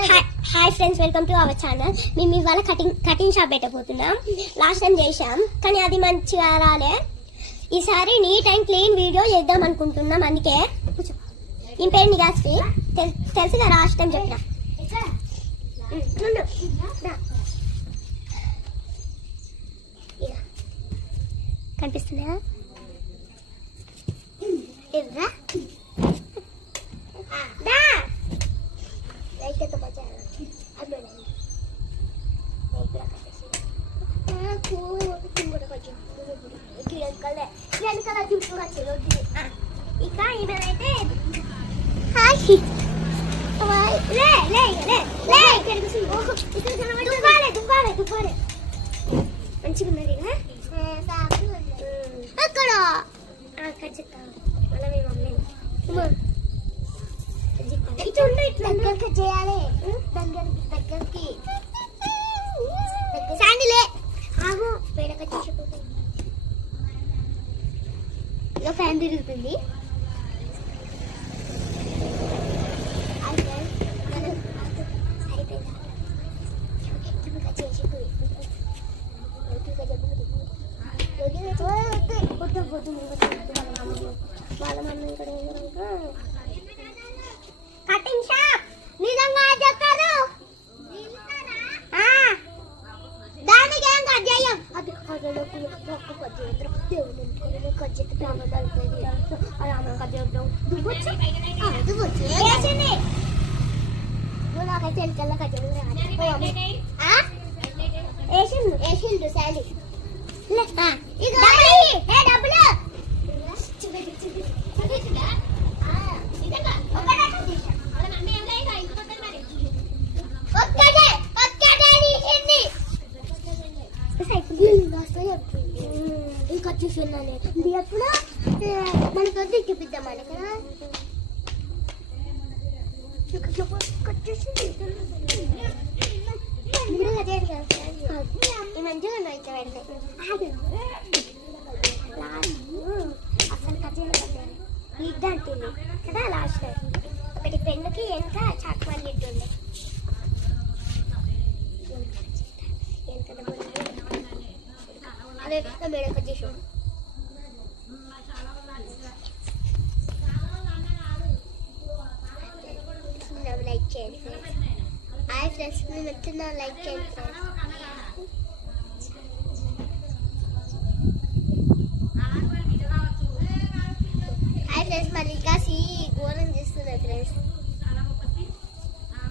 Hi friends welcome to our channel మేము ఇవాళ cutting cutting shop పెట్టబోతున్నాం. లాస్ట్ టైం చేశాం కానీ అది మంచిగా రాలే. ఈసారి నీట్ అండ్ క్లీన్ వీడియో చేద్దాం అనుకుంటున్నాం అందుకే. ఈ పేరు నిగాశ్రీ. తెల్- తెలుసు కదా లాస్ట్ టైం చెప్పిన. కనిపిస్తుందా? ఇవ్వరా? Perché ti mangiare? Allora, ah, ah, i cani me l'hai detto? Ah sì. Lei lei lei lei credo sì non ci conosci eh? Mm. Eccolo! Ah calcettavo ma l'avevo. దగ్గరికి చేయాలి దగ్గరికి దగ్గరికి శాండిలే ఆగు చేసిపోతుంది ఇలా fan తిరుగుతుంది ఇంకా వాళ్ళ మమ్మీ ఇక్కడ చేయం ఒక్క కట్ దేవుని ఇంటికి కట్ చేస్తే ప్రమాదాలు పోయి అది దువ్వచ్చు దువ్వచ్చు నువ్వు నాకైతే వెళ్తా కట్ వేసిండు వేసిండు శాలీ. ఇంకా చూసిందని ఇది ఎప్పుడు మనకు వద్దు చూపిద్దామని కదా మంచిగా ఉన్నాయి అసలు కట్ చేయలేదు కదా లాస్ట్. ఒకటి పెన్నుకి ఎంత చాక్ ఇట్టుంది అదే మేడం కట్ చేసాం లైక్ చేయండి ఫ్రెండ్స్. ఫ్రెండ్స్ మేము ఎత్తున్నాం లైక్ చేయండి ఫ్రెండ్స్. హాయ్ ఫ్రెండ్స్ మరి ఇంకా సీ ఘోరం చేస్తున్నారు ఫ్రెండ్స్.